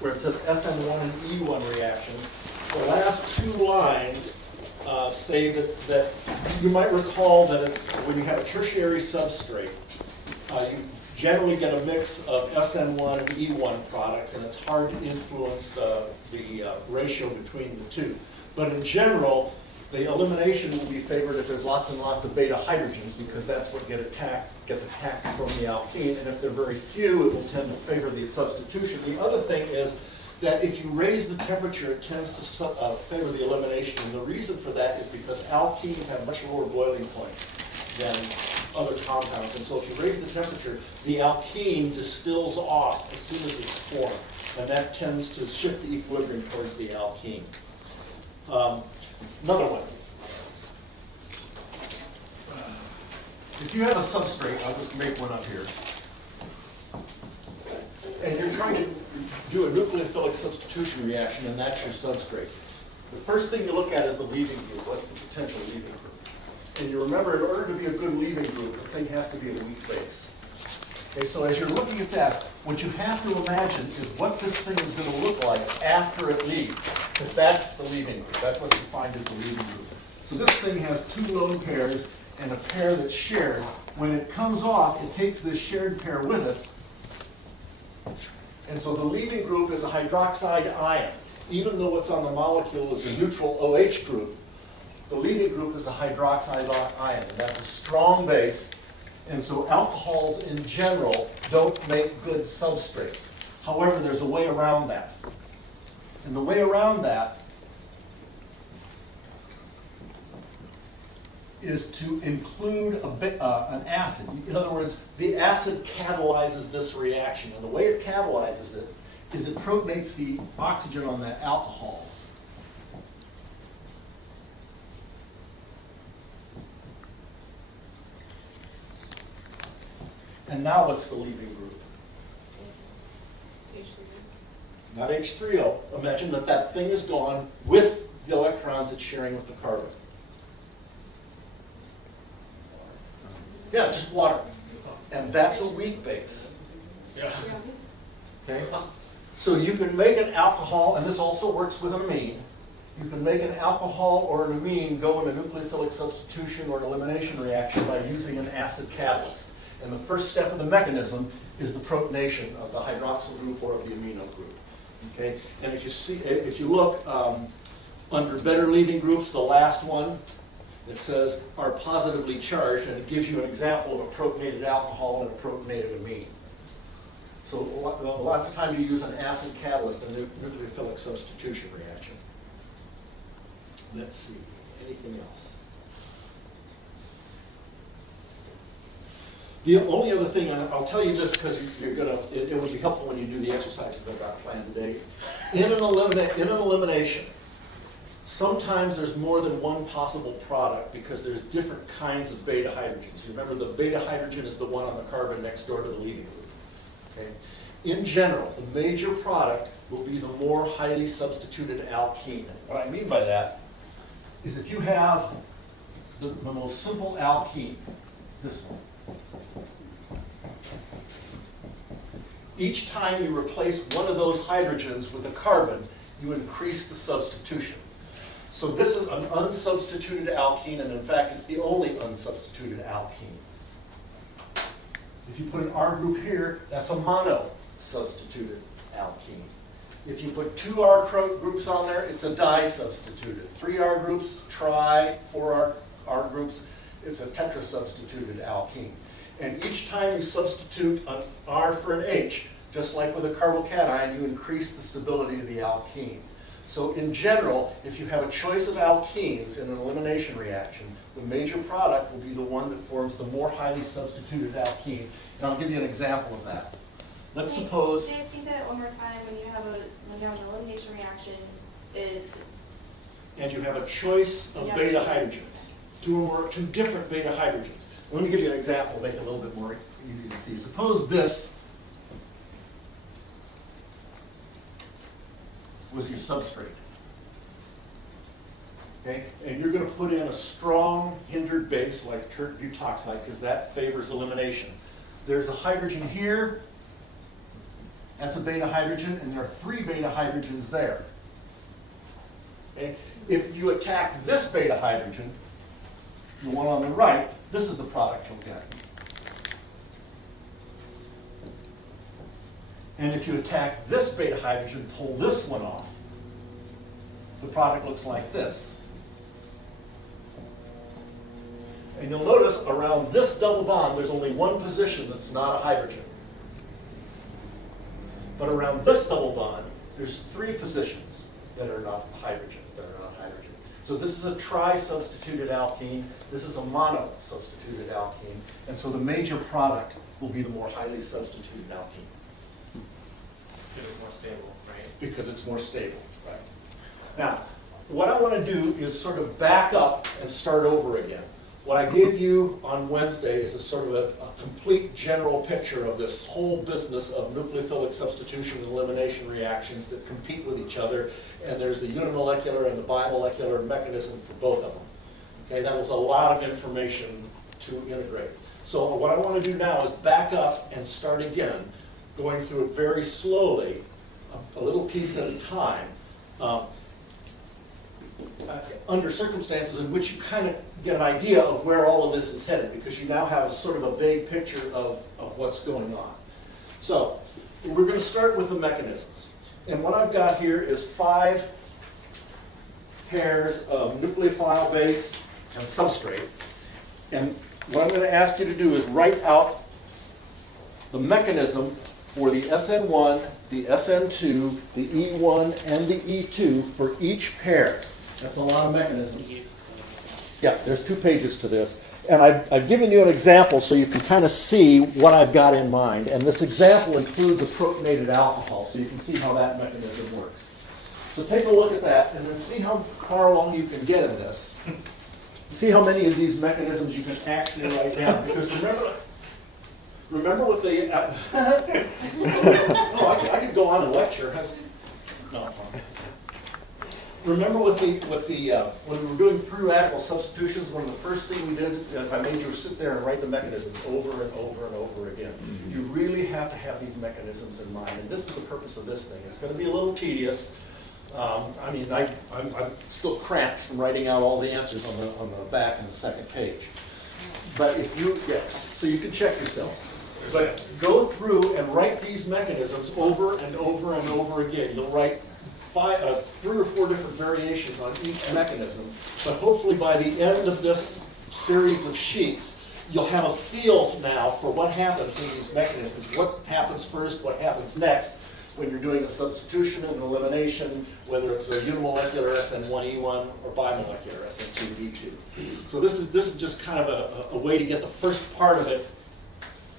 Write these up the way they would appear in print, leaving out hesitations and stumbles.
where it says SN1 and E1 reactions, the last two lines say that you might recall that it's when you have a tertiary substrate, you generally get a mix of SN1 and E1 products, and it's hard to influence the ratio between the two. But in general, the elimination will be favored if there's lots and lots of beta hydrogens, because that's what gets attacked from the alkene. And if there are very few, it will tend to favor the substitution. The other thing is that if you raise the temperature, it tends to favor the elimination. And the reason for that is because alkenes have much lower boiling points than other compounds. And so if you raise the temperature, the alkene distills off as soon as it's formed. And that tends to shift the equilibrium towards the alkene. Another one. If you have a substrate, I'll just make one up here, and you're trying to do a nucleophilic substitution reaction, and that's your substrate. The first thing you look at is the leaving group. What's the potential leaving group? And you remember, in order to be a good leaving group, the thing has to be a weak base. Okay, so as you're looking at that, what you have to imagine is what this thing is going to look like after it leaves, because that's the leaving group. That's what you find is the leaving group. So this thing has two lone pairs and a pair that's shared. When it comes off, it takes this shared pair with it. And so the leaving group is a hydroxide ion. Even though what's on the molecule is a neutral OH group, the leaving group is a hydroxide ion. And that's a strong base. And so alcohols in general don't make good substrates. However, there's a way around that. And the way around that is to include an acid. In other words, the acid catalyzes this reaction. And the way it catalyzes it is it protonates the oxygen on that alcohol. And now what's the leaving group? H3O. Not H3O. Imagine that that thing is gone with the electrons it's sharing with the carbon. Yeah, just water. And that's a weak base. Yeah. Okay? So you can make an alcohol, and this also works with an amine. You can make an alcohol or an amine go in a nucleophilic substitution or an elimination reaction by using an acid catalyst. And the first step of the mechanism is the protonation of the hydroxyl group or of the amino group. Okay? And if you look under better leaving groups, the last one, it says are positively charged, and it gives you an example of a protonated alcohol and a protonated amine. So lots of times you use an acid catalyst in a nucleophilic substitution reaction. Let's see, anything else? The only other thing, and I'll tell you this because it would be helpful when you do the exercises I've got planned today. In an elimination, sometimes there's more than one possible product because there's different kinds of beta hydrogens. You remember the beta hydrogen is the one on the carbon next door to the leaving group. Okay? In general, the major product will be the more highly substituted alkene. What I mean by that is if you have the most simple alkene, this one, each time you replace one of those hydrogens with a carbon, you increase the substitution. So this is an unsubstituted alkene, and in fact, it's the only unsubstituted alkene. If you put an R group here, that's a mono-substituted alkene. If you put two R groups on there, it's a di-substituted. 3 R groups, tri, 4 R groups, it's a tetra-substituted alkene. And each time you substitute an R for an H, just like with a carbocation, you increase the stability of the alkene. So in general, if you have a choice of alkenes in an elimination reaction, the major product will be the one that forms the more highly substituted alkene. And I'll give you an example of that. Let's suppose... Dave, can you say that one more time? When you have an elimination reaction, and you have a choice of beta hydrogens, two different beta hydrogens. Let me give you an example to make it a little bit more easy to see. Suppose this was your substrate. Okay? And you're going to put in a strong hindered base like tert butoxide because that favors elimination. There's a hydrogen here That's a beta hydrogen, and there are 3 beta hydrogens there. Okay? If you attack this beta hydrogen, the one on the right, this is the product you'll get. And if you attack this beta hydrogen, pull this one off, the product looks like this. And you'll notice around this double bond, there's only one position that's not a hydrogen. But around this double bond, there's 3 positions that are not hydrogen, So this is a tri-substituted alkene. This is a mono-substituted alkene. And so the major product will be the more highly substituted alkene. Because it's more stable, right? Because it's more stable, right? Now, what I want to do is sort of back up and start over again. What I gave you on Wednesday is a sort of a complete general picture of this whole business of nucleophilic substitution and elimination reactions that compete with each other, and there's the unimolecular and the bimolecular mechanism for both of them. Okay, that was a lot of information to integrate. So what I want to do now is back up and start again, going through it very slowly, a little piece at a time, under circumstances in which you kind of get an idea of where all of this is headed, because you now have a sort of a vague picture of what's going on. So we're going to start with the mechanisms. And what I've got here is 5 pairs of nucleophile base and substrate. And what I'm going to ask you to do is write out the mechanism for the SN1, the SN2, the E1, and the E2 for each pair. That's a lot of mechanisms. Yeah, there's 2 pages to this. And I've given you an example so you can kind of see what I've got in mind. And this example includes a protonated alcohol, so you can see how that mechanism works. So take a look at that, and then see how far along you can get in this. See how many of these mechanisms you can actually write down. Because remember with the... I could go on and lecture. No. Remember with the when we were doing free radical substitutions, one of the first things we did is I made you sit there and write the mechanisms over and over and over again. Mm-hmm. You really have to have these mechanisms in mind, and this is the purpose of this thing. It's going to be a little tedious. I mean, I'm still cramped from writing out all the answers on the back and the second page. But if you, so you can check yourself. But go through and write these mechanisms over and over and over again. You'll write 3 or 4 different variations on each mechanism, but hopefully by the end of this series of sheets, you'll have a feel now for what happens in these mechanisms, what happens first, what happens next, when you're doing a substitution and elimination, whether it's a unimolecular SN1E1 or bimolecular SN2E2. So this is just kind of a way to get the first part of it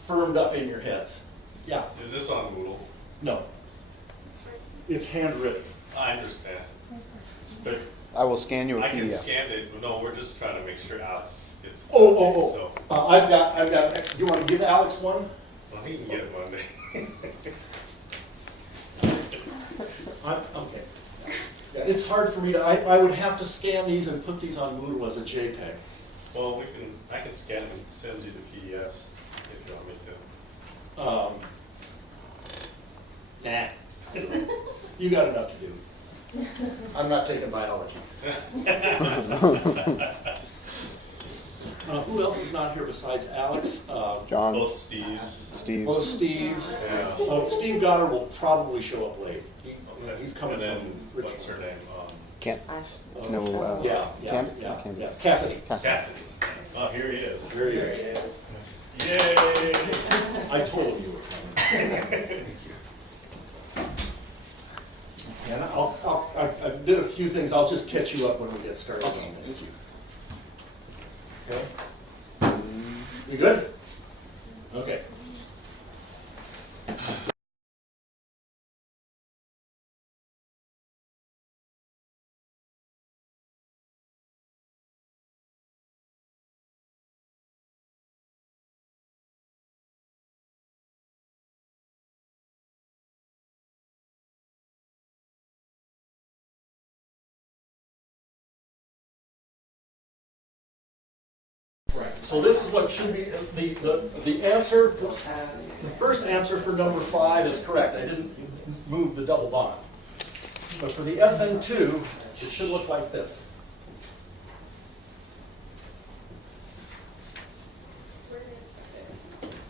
firmed up in your heads. Yeah? Is this on Moodle? No. It's handwritten. I understand. But I will scan you a I can PDF. scan it. No, we're just trying to make sure Alex gets it. Oh. So, I've got, do you want to give Alex one? well, he can get it Monday. Okay. Yeah, it's hard for me to, I would have to scan these and put these on Moodle as a JPEG. Well, I can scan and send you the PDFs if you want me to. Nah. You got enough to do. I'm not taking biology. Who else is not here besides Alex? John, Both Steve's. Steve. Both Steve's. Yeah. Steve Goddard will probably show up late. He's coming And then, from what's her Richmond. name? Kent. No, Cam? yeah. Cassidy. Cassidy. Oh, here he is. Here he is. Yay! I told him you were coming. And I did a few things. I'll just catch you up when we get started on this. Thank you. Okay? You good? Okay. Right. So this is what should be, the answer, the first answer for number 5 is correct. I didn't move the double bond. But for the SN2, it should look like this.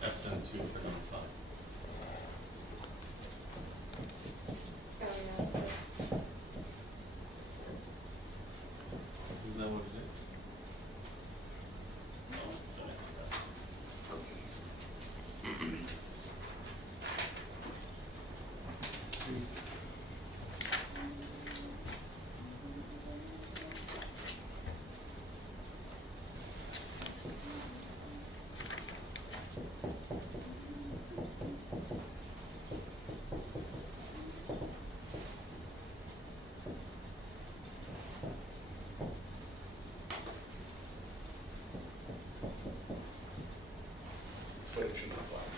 SN2 for number 5. Isn't that what it is? No, it's the next step. That's what it should look like.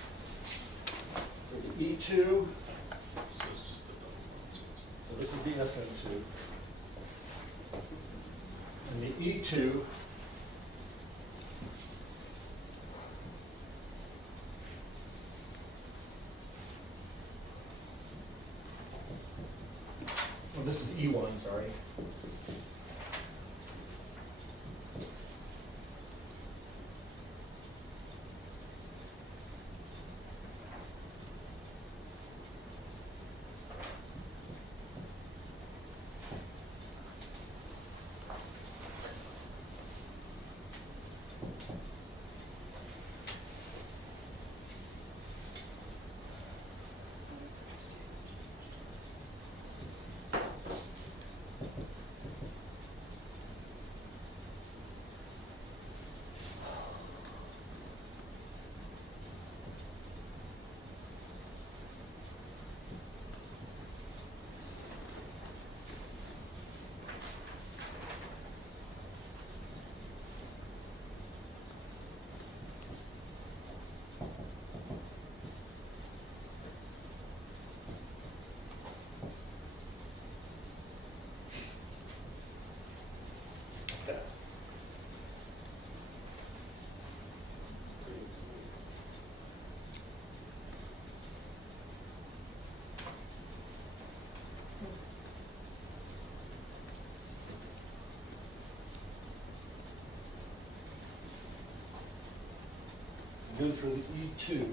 For the E2, So it's just the double bonds. so this is the SN2. And the E2, well, this is E1, sorry. Good for the E2.